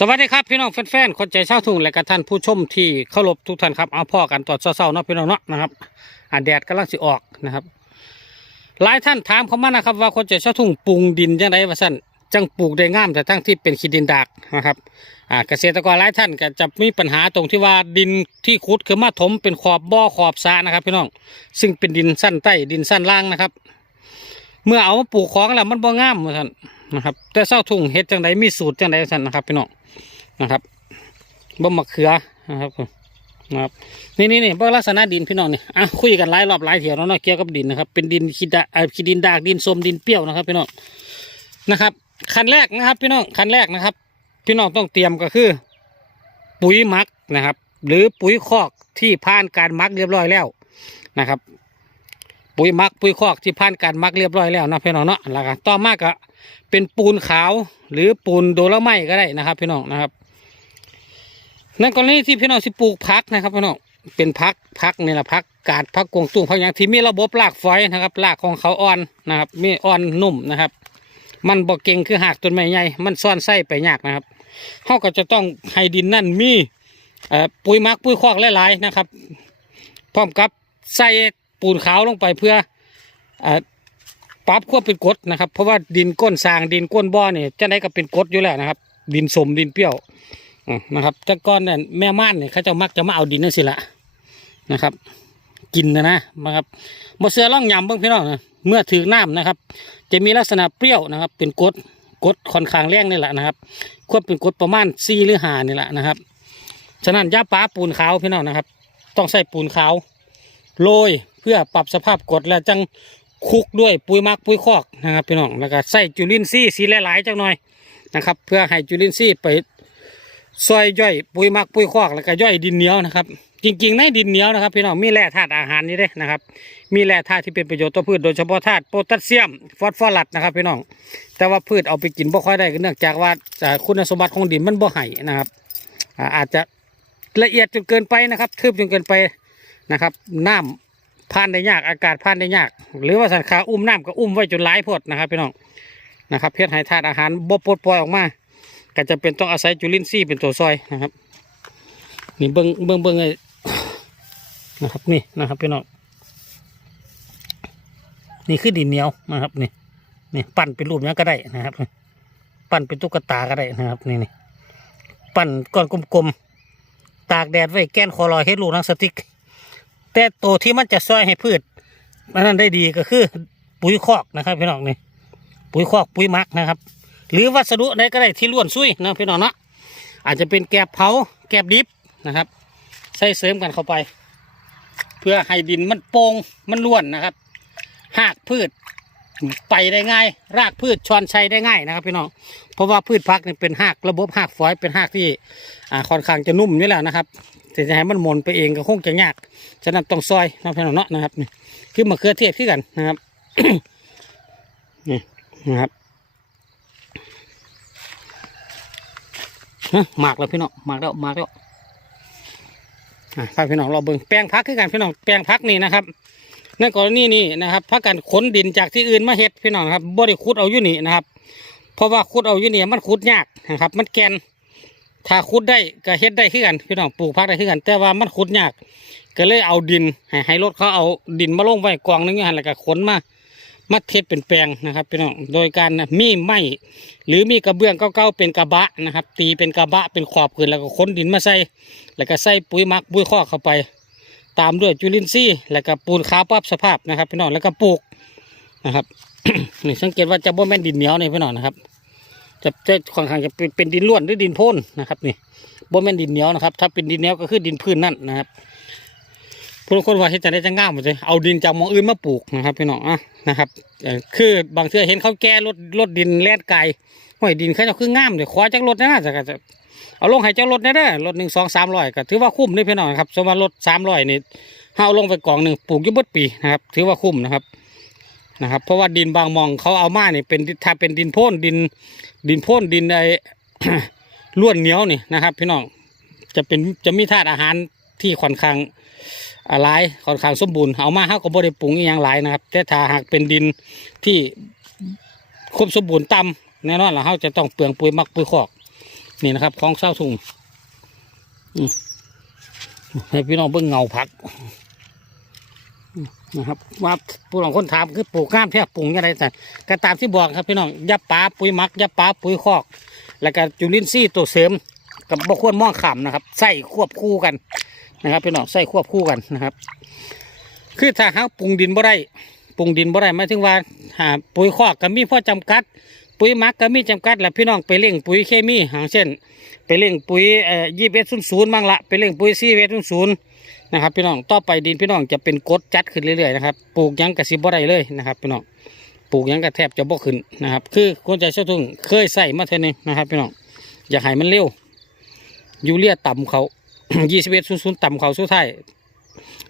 สวัสดีครับพี่น้องแฟนๆคนใจเช่าทุ่งและกับท่านผู้ชมที่เคารพทุกท่านครับเอาพ่อกันตอนเช้าๆเนาะพี่น้องเนาะนะครับอ่าแดดกำลังสิออกนะครับ หลายท่านถามเขามานะครับ ว่าคนใจเช่าทุ่งปรุงดินจังไดว่าสั้นจังปลูกได้งามแต่ทั้งที่เป็นขี้ดินดากนะครับอ่าเกษตรกรหลายท่านก็จะมีปัญหาตรงที่ว่าดินที่ขุดคือมาถมเป็นขอบบ่อขอบสระนะครับ พี่น้องซึ่งเป็นดินสั้นใต้ดินสั้นล่างนะครับ เมื่อเอามาปลูกของแล้วมันบ่งามว่าซั่น นะครับ แต่เศร้าทุ่งเฮ็ดจังไดมีสูตรจังไดว่าซั่นนะครับพี่น้องนะครับบ่มะเขือนะครับนะครับนี่นี่นี่เบิ่งลักษณะดินพี่น้องนี่อะคุยกันหลายรอบหลายเถียวแล้วเนาะเกี่ยวกับดินนะครับ เป็นดินขี้ดาเอ่อขี้ดินดากดินส้มดินเปรี้ยวนะครับ พี่น้องนะครับขั้นแรกนะครับ พี่น้องขั้นแรกนะครับ พี่น้องต้องเตรียมก็คือ ปุ๋ยมักนะครับ หรือปุ๋ยคอกที่ผ่านการมักเรียบร้อยแล้วนะครับ ปุ๋ยมักปุ๋ยคอกที่ผ่านการมักเรียบร้อยแล้วนะพี่น้องเนาะแล้วก็ต่อมาก็เป็นปูนขาวหรือปูนโดโลไมต์ก็ได้นะครับ พี่น้องนะครับในกรณีที่พี่น้องสิปลูกพักนะครับพี่น้องเป็นพักพักนี่แหละพักกาดพักกวงตุ้งพักอย่างที่มีระบบรากฝอยนะครับรากของเขาอ่อนนะครับ มีอ่อนนุ่มนะครับ มันบ่เก่งคือหากต้นไม้ใหญ่มันซ่อนไส้ไปยากนะครับเขาก็จะต้องให้ดินนั่นมีปุ๋ยมักปุ๋ยคอกหลายๆนะครับ พร้อมกับใส่ ปูนขาวลงไปเพื่ออปรับควบเป็นกดนะครับ เพราะว่าดินก้นสร้างดินก้นบ่อเนี่ยจะได้ก็เป็นกดอยู่แล้วนะครับ ดินสมดินเปรี้ยวนะครับแต่ก่อนเนี่ยแม่ม่านเนี่ยเขาจะมักจะมาเอาดินนั่นสิละนะครับ กินนะนะนะครับมาเสือล่องยำเบ้างพี่น้องนะเมื่อถือน้ำนะครับ จะมีลักษณะเปรี้ยวนะครับ เป็นกดกดค่อนข้างแรงนี่แหละนะครับควรเป็นกดประมาณสี่หรือห้านี่แหละนะครับฉะนั้นยาป้าปูนขาวพี่น้องนะครับ ต้องใส่ปูนขาวโรย พื่อปรับสภาพกดแล้วจังคุกด้วยปุ๋ยมักปุ๋ยคอกนะครับพี่น้องแล้วก็ใส่จุลินทรีย์สีหลายๆจังหน่อยนะครับ เพื่อให้จุลินทรีย์ไปซอยย่อยปุ๋ยมักปุ๋ยคอกแล้วก็ย่อยดินเหนียวนะครับ จริงๆในดินเหนียวนะครับพี่น้องมีแร่ธาตุอาหารนี่เด้นะครับ มีแร่ธาตุที่เป็นประโยชน์ต่อพืชโดยเฉพาะธาตุโพแทสเซียม ฟอสฟอรัสนะครับพี่น้องแต่ว่าพืชเอาไปกินบ่ค่อยได้เนื่องจากว่าคุณสมบัติของดินมันบ่ให้นะครับอาอาจจะละเอียดจนเกินไปนะครับ ทึบจนเกินไปนะครับน้ำ ผ่านได้ยากอากาศผ่านได้ยาก หรือว่าสันขาอุ้มน้ำก็อุ้มไว้จนหลายพดนะครับพี่น้องนะครับเพื่อให้ธาตุอาหารบ่ปลดปล่อยออกมา ก็จะเป็นต้องอาศัยจุลินทรีย์เป็นตัวซอยนะครับนี่เบิ้งเบิ้งเบิ้งไอ้นะครับนี่นะครับพี่น้องนี่คือดินเหนียวนะครับนี่นี่ปั้นเป็นรูปนี้ก็ได้นะครับ ปั้นเป็นตุ๊กตาก็ได้นะครับนี่นี่ปั้นก้อนกลมๆตากแดดไว้แก้นคอลอยเฮ็ดลูกนังสติ๊ก แต่ตัวที่มันจะซอยให้พืชมันนั้นได้ดีก็คือ ปุ๋ยคอกนะครับพี่น้องนี่ปุ๋ยคอกปุ๋ยมักนะครับ หรือวัสดุใดก็ได้ที่ล้วนซุยนะพี่น้องเนาะอาจจะเป็นแกบเผาแกบดิบนะครับ ใส่เสริมกันเข้าไป เพื่อให้ดินมันโปร่งมันล้วนนะครับหากพืชไปได้ง่าย รากพืชชอนชัยได้ง่ายนะครับพี่น้องเพราะว่าพืชพักนี่เป็นหากระบบหากฝอยเป็นหากที่ค่อนข้างจะนุ่มนี่แหละนะครับ แต่จะให้มันหมุนไปเองก็คงจะยากฉะนั้นต้องซอยนะพี่น้องเนาะนะครับนี่คือมะเขือเทศคือกันนะครับนี่นะครับหมากแล้วพี่น้องหมากแล้วหมากแล้วอะพาพี่น้องเราเบิ่งแปลงพักคือกันพี่น้องแปลงพักนี่นะครับในกรณีนี้นะครับพักการขนดินจากที่อื่นมาเฮ็ดพี่น้องครับบ่ได้ขุดเอาอยู่นี่นะครับ เพราะว่าขุดเอาอยู่นี่มันขุดยากนะครับ มันแกน ถ้าขุดได้ก็เฮ็ดได้คือกันพี่น้องปลูกพักได้คือกัน แต่ว่ามันขุดยาก ก็เลยเอาดิน ให้ให้รถเขาเอาดินมาลงไว้กองหนึงอย่างนั้นแล้วก็ขนมามาเทศเป็นแปลงนะครับพี่น้องโดยการมีไม้หรือมีกระเบื้องเก่าๆเป็นกระบะนะครับ ตีเป็นกระบะเป็นขอบขึ้นแล้วก็ค้นดินมาใส่แล้วก็ใส่ปุ๋ยมักปุ๋ยคอเข้าไป ตามด้วยจุลินทรีย์แล้วก็ปูนขาวปรับสภาพนะครับพี่น้องแล้วก็ปลูกนะครับนี่สังเกตว่าจะบ่แม่นดินเหนียวนี่พี่น้องนะครับ จะจะค่อนข้างจะเป็นเป็นดินล้วนหรือดินโพ่นนะครับ นี่บ่แม่นดินเหนียวนะครับ ถ้าเป็นดินเหนียวก็คือดินพื้นนั่นนะครับผู้ลางคนว่าเฮ็ดจะได้จะง่ามหมดเลยเอาดินจากมองอื่นมาปลูกนะครับพี่น้องอะนะครับคือบางเทื่อเห็นเขาแก้รถรถดินแล่นไกลห้อยดินเขาจะคืองามเดี๋ยวขอจากรถนะนะจะจะเอาลงให้เจ้ารถได้ด้รถหนึ่งสองสามร้อยก็ถือว่าคุ้มนี่พี่น้องครับสมมติรถสามร้อยนี่เฮาลงไปกล่องหนึ่งปลูกยี่บดปีนะครับ ถือว่าคุ้มนะครับ นะครับ เพราะว่าดินบางมองเขาเอามาเนี่ยเป็นถ้าเป็นดินโพ่นดิน ดินโพ่นดินไอ้ล้วนเหนียวนี่นะครับ พี่น้องจะเป็นจะมีธาตุอาหารที่ค่อนข้างอะหลายค่อนข้างสมบูรณ์เอามาเขาก็บ่ได้ปรุงอหย่างหลายนะครับ แต่ถ้าหากเป็นดินที่ครบสมบูรณ์ต่ำแน่นอนเราเขาจะต้องเปลืองปุ๋ยมักปุ๋ยคอก นี่นะครับของเศร้าทุ่งให้พี่น้องเบิ่งเงาผักอื นะครับว่าผู้หลงคนถามคือปลูกงามแท้ปลูกยังไงแต่ก็ตามที่บอกครับพี่น้องยาป้าปุ๋ยมักยาป้าปุ๋ยคอก แล้วก็จุลินทรีย์ตัวเสริมกับบ่ควรมองขำนะครับใส่ควบคู่กันนะครับพี่น้องใส่ควบคู่กันนะครับ คือถ้าหากปรุงดินบ่ได้ปรุงดินบ่ได้หมายถึงว่าหาปุ๋ยคอกก็มีพ่อจำกัด ปุ๋ยมักก็มีจำกัดแหละพี่น้องไปเร่งปุ๋ยเคมีอย่างเช่น ไปเร่งปุ๋ยเอ่อยี่สิบเอ็ดศูนย์ศูนย์บ้างละไปเร่งปุ๋ยสี่เอ็ดศูนย์ศูนย์ นะครับพี่น้องต่อไปดินพี่น้องจะเป็นกดจัดขึ้นเรื่อยๆนะครับปลูกยังกระสิบ่ได้เลยนะครับพี่น้องปลูกยังกระแทบจะบ่ขึ้นนะครับ คือคนใจเชื่อทุ่งเคยใส่มาเท่านึงนะครับพี่น้องอยากให้มันเร็วยูเรียต่ำเขายี่สิบเอ็ดศูนย์ศูนย์ต่ำเขาสุดท้าย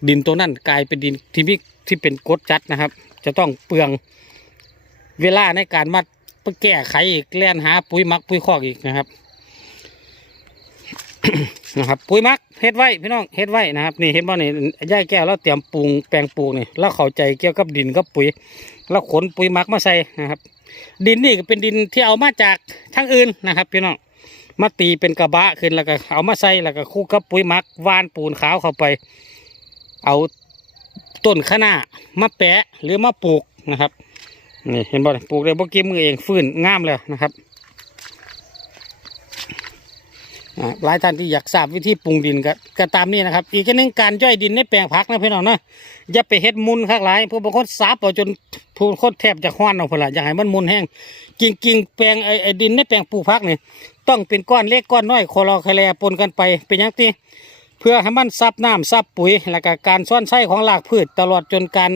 ดินตัวนั้นกลายเป็นดินที่มีที่เป็นกดจัดนะครับ จะต้องเปลืองเวลาในการมาแก้ไขอีกแล่นหาปุ๋ยมักปุ๋ยคอกอีกนะครับ นะครับ ปุ๋ยมักเฮ็ดไว้พี่น้องเฮ็ดไว้นะครับนี่เห็นบ่นี่ย่ายแก้วเราเตรียมปรุงแปลงปลูกนี่เราเข้าใจเกี่ยวกับดินกับปุ๋ยเราขนปุ๋ยมักมาใส่นะครับ ดินนี่ก็เป็นดินที่เอามาจากทางอื่นนะครับพี่น้องมาตีเป็นกระบะขึ้นแล้วก็เอามาใส่แล้วก็คลุกกับปุ๋ยมักวานปูนขาวเข้าไป เอาต้นคะน้ามาแปะหรือมาปลูกนะครับนี่เห็นบ่ปลูกได้บ่กี่มือเองฟื้นงามแล้วนะครับ อ่า หลายท่านที่อยากทราบวิธีปรุงดินก็กตามนี้นะครับ อีกอันนึงการย่อยดินในแปลงผักนะพี่น้องนะอย่าไปเฮ็ดมุนข้างหลายผู้บางคนซับเอาจนผู้คนแทบจะคว้านเอาพนละอยากให้มันมุนแห้งกิ่งกิ่งแปลงไอ้ดินในแปลงปลูกผักเนี่ยต้องเป็นก้อนเล็กก้อนน้อยคอรอคาแลปนกันไปเป็นอย่างที่เพื่อให้มันซับน้ำซับปุ๋ย แล้วก็การซ่อนไส้ของรากพืชตลอดจนการ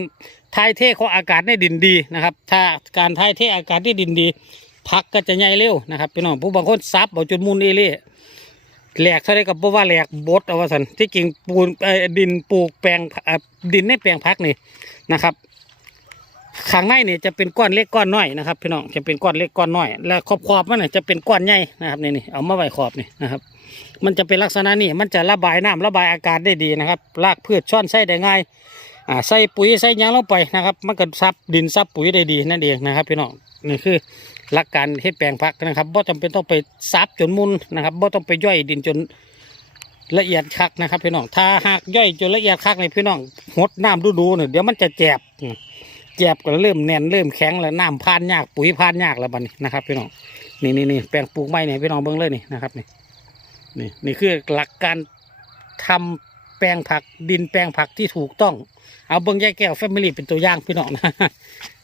ทายเทของอากาศในดินดีนะครับ ถ้าการทายเทอากาศที่ดินดีผักก็จะใหญ่เร็วนะครับพี่น้องผู้บางคนซับเอาจนมุนเอเล่ แหลกเท่าไรกับว่าแหลกบดเอาว่าสันที่จริงปูนดินปลูกแปลงดินในแปลงพักนี่นะครับข้างในนี่จะเป็นก้อนเล็กก้อนน้อยนะครับพี่น้องจะเป็นก้อนเล็กก้อนน้อย แล้วขอบขอบมันน่ะจะเป็นก้อนใหญ่นะครับนี่นี่เอามาไว้ขอบนี่นะครับ มันจะเป็นลักษณะนี้มันจะระบายน้ำระบายอากาศได้ดีนะครับรากพืชช่อนไส้ได้ง่าย อ่าใส่ปุ๋ยใส่ยางลงไปนะครับ มันก็ซับดินซับปุ๋ยได้ดีนั่นเองนะครับพี่น้องนี่คือหลักการเฮ็ดแปลงผักนะครับบ่จำเป็นต้องไปซับจนมุนนะครับบ่ต้องไปย่อยดินจนละเอียดคักนะครับพี่น้องถ้าหากย่อยจนละเอียดคักนี่พี่น้องหดน้ำดูๆเนี่ยเดี๋ยวมันจะแจบแจบก็เริ่มแน่นเริ่มแข็งแล้วน้ำพานยากปุ๋ยพานยากแล้วบัดนี้นะครับพี่น้องนี่นี่นี่แปลงปลูกไม้เนี่ยพี่น้องเบิ่งเลยนี่นะครับนี่นี่นี่คือหลักการทำ แปลงผักดินแปลงผักที่ถูกต้อง เอาเบิ้งแยกแก้วแฟมิลี่เป็นตัวอย่างพี่น้องนะ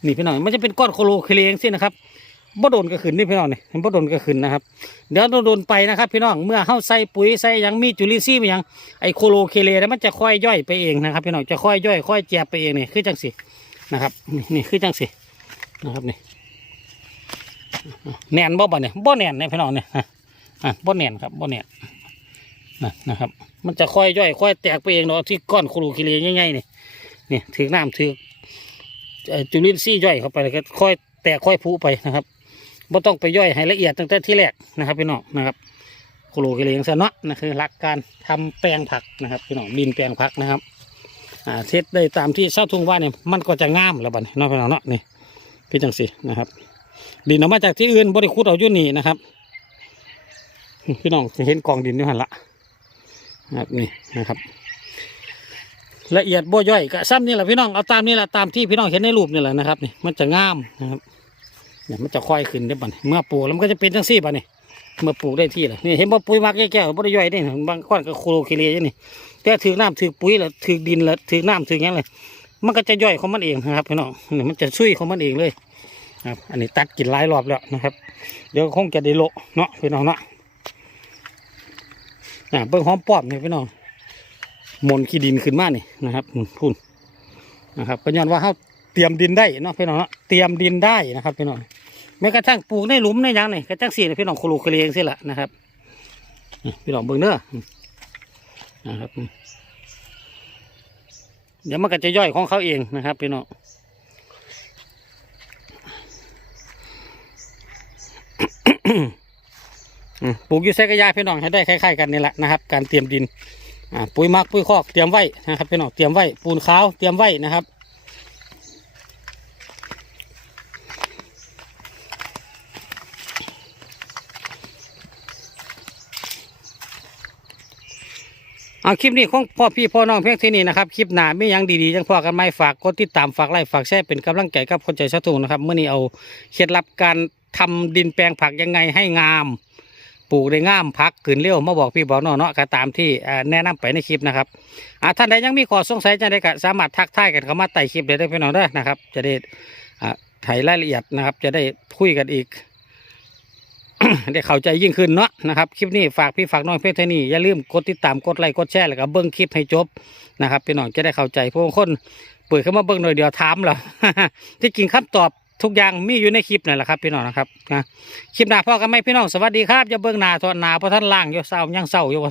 นี่พี่น้องมันจะเป็นก้อนโคโลเคเลเองสินะครับบ่โดนก็ขึ้นนี่พี่น้องนี่บ่โดนก็ขึ้นนะครับ เดี๋ยวโดนไปนะครับ พี่น้องเมื่อเฮาใส่ปุ๋ยใส่ยังมีจุลินทรีย์มีหยังไอโคโลเคเลเนี่ยมันจะค่อยย่อยไปเองนะครับ พี่น้องจะค่อยย่อยค่อยแจบไปเองนี่คือจังสินะครับนี่คือจังสินะครับนี่แน่นบ่บ่เนี่ยบ่แน่นเนี่ยพี่น้องเนี่ยอะบ่แน่นครับบ่แน่น นะนะครับ มันจะค่อยย่อยค่อยแตกไปเองเนาะที่ก้อนคโลเคเลง่ายๆนี่นี่ถือน้ำถือเอ่อจุลินทรีย์ย่อยเข้าไปแล้วก็ค่อยแตกค่อยพุไปนะครับบ่ต้องไปย่อยให้ละเอียดตั้งแต่ที่แรกนะครับพี่น้องนะครับคโลเกเลงซะเนาะนั่นคือหลักการทำแปลงผักนะครับพี่น้องดินแปลงผักนะครับอ่าเทสได้ตามที่เช่าทุ่งว่าเนี่ยมันก็จะงามแล้วบัดนี้เนาะพี่น้องเนาะนี่พี่จังสินะครับดินเอามาจากที่อื่นบริคุดเอาอยู่นี่นะครับ พี่น้องจะเห็นกองดินอยู่หันละ ครับนี่นะครับ ละเอียดบ่ย่อยก็ซ้ำนี่แหละพี่น้องเอาตามนี่แหละตามที่พี่น้องเห็นในรูปนี่แหละนะครับนี่มันจะงามนะครับเนี่ยมันจะค่อยขึ้นได้บัดนี้เมื่อปลูกแล้วมันก็จะเป็นจังซี่บัดนี้เมื่อปลูกได้ที่แหล้วนี่เห็นบ่ปุ๋ยมักแก่ๆบ่ได้ย่อยได้นี่บางก้อนก็โคโลเคเลอยู่นี่แต่ถือน้ำถือปุ๋ยแล้วถือดินแล้วถือน้ำถือหยังเลยมันก็จะย่อยของมันเองนะครับพี่น้องนี่มันจะช่วยของมันเองเลยครับอันนี้ตัดกินหลายรอบแล้วนะครับ เดี๋ยวคงจะได้โละเนาะพี่น้องเนาะ อ่าเบิ่งหอมปอบนี่พี่น้องมนขี้ดินขึ้นมานี่นะครับพุ่นนะครับก็ย้อนว่าเขาเตรียมดินได้เนาะพี่น้องเตรียมดินได้นะครับพี่น้องแม้กระทั่งปลูกในหลุมในยังนี่กระจังสีนี่พี่น้องโคลูเคเลียงสิละนะครับพี่น้องเบิ่งเด้อนะครับเดี๋ยวมันก็จะย่อยของเขาเองนะครับพี่น้อง ปลูกอยู่ใส่กระยาพี่น้องให้ได้คล้ายๆกันนี่แหละนะครับ การเตรียมดินปุ๋ยมักปุ๋ยคอกเตรียมไว้นะครับพี่น้องเตรียมไว้ปูนขาวเตรียมไว้นะครับเอาคลิปนี้ของพ่อพี่พ่อน้องเพียงเท่นี่นะครับคลิปหนาไม่ยังดีๆยังพอกันไม่ฝากกดติดตามฝากไลค์ฝากแชร์เป็นกำลังใจกับคนใจชะตุงนะครับเมื่อนี้เอาเคล็ดลับการทำดินแปลงผักยังไงให้งาม ปลูกได้งามพักขืนเร็วมาบอกพี่บอกน้องเนาะก็ตามที่แนะนำไปในคลิปนะครับอ่าท่านใดยังมีข้อสงสัยจะได้ก็สามารถทักทายกันเข้ามาใต้คลิปได้ได้พี่น้องเด้นะครับ จะได้อ่าไถรายละเอียดนะครับ จะได้คุยกันอีกได้เข้าใจยิ่งขึ้นเนาะนะครับคลิปนี้ฝากพี่ฝากน้องเพื่อนเท่นี้อย่าลืมกดติดตามกดไลค์กดแชร์แล้วก็เบิ้งคลิปให้จบนะครับพี่น้องจะได้เข้าใจพราะบางคนเปิดเข้ามาเบิ้งหน่อยเดียวถามเราที่จริงคำตอบ ทุกอย่างมีอยู่ในคลิปนั่นแหละครับพี่น้องนะครับนะคลิปหน้าพ่อกันไหมพี่น้องสวัสดีครับอย่าเบิ้งหน้าทอดหน้าเพราะท่านล่างอยู่เศร้ายังเศร้าอยู่